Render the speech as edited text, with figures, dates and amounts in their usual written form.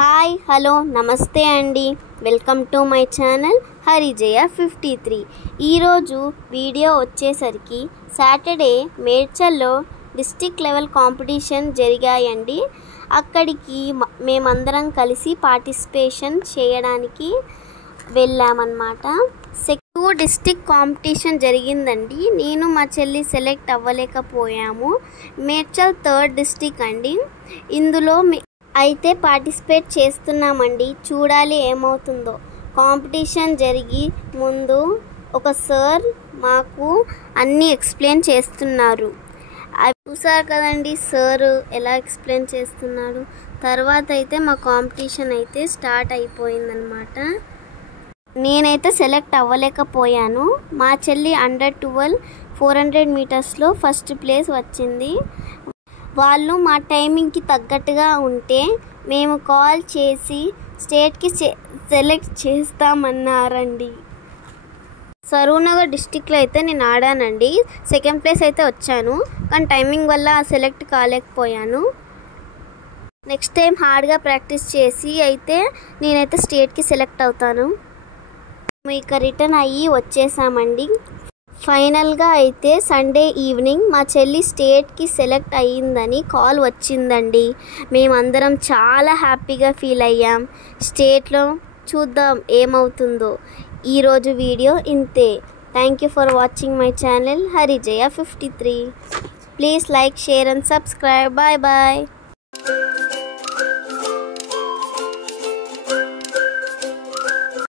Hi hello నమస్తే అండి, welcome to my channel Harijaya 53. ఈరోజు వీడియో వచ్చేసరికి సాటర్డే మేడ్చల్లో డిస్ట్రిక్ట్ లెవెల్ కాంపిటీషన్ జరిగాయండి. అక్కడికి మేమందరం కలిసి పార్టిసిపేషన్ చేయడానికి వెళ్ళామన్నమాట. 2 డిస్ట్రిక్ట్ కాంపిటీషన్ జరిగిందండి. నేను మా చెల్లి సెలెక్ట్ అవ్వలేకపోయాము. మేడ్చల్ 3rd డిస్ట్రిక్ట్ అండి. ఇందులో అయితే పార్టిసిపేట్ చేస్తున్నామండి. చూడాలి ఏమవుతుందో. కాంపిటీషన్ జరిగి ముందు ఒక సార్ మాకు అన్నీ ఎక్స్ప్లెయిన్ చేస్తున్నారు. అవి చూసారు కదండి సార్ ఎలా ఎక్స్ప్లెయిన్ చేస్తున్నాడు. తర్వాత అయితే మా కాంపిటీషన్ అయితే స్టార్ట్ అయిపోయిందనమాట. నేనైతే సెలెక్ట్ అవ్వలేకపోయాను. మా చెల్లి అండర్ 12 400 మీటర్స్లో ఫస్ట్ ప్లేస్ వచ్చింది. వాళ్ళు మా టైమింగ్కి తగ్గట్టుగా ఉంటే మేము కాల్ చేసి స్టేట్కి సెలెక్ట్ చేస్తామన్నారండి. సరూనగర్ డిస్టిక్లో అయితే నేను ఆడానండి. 2nd ప్లేస్ అయితే వచ్చాను, కానీ టైమింగ్ వల్ల సెలెక్ట్ కాలేకపోయాను. నెక్స్ట్ టైం హార్డ్గా ప్రాక్టీస్ చేసి అయితే నేనైతే స్టేట్కి సెలెక్ట్ అవుతాను. మేము ఇక రిటర్న్ అయ్యి వచ్చేసామండి. ఫైనల్గా అయితే సండే ఈవినింగ్ మా చెల్లి స్టేట్కి సెలెక్ట్ అయ్యిందని కాల్ వచ్చిందండి. మేమందరం చాలా హ్యాపీగా ఫీల్ అయ్యాం. స్టేట్లో చూద్దాం ఏమవుతుందో. ఈరోజు వీడియో ఇంతే. Thank you for watching my channel Harijaya 53. Please like, share and subscribe. Bye bye.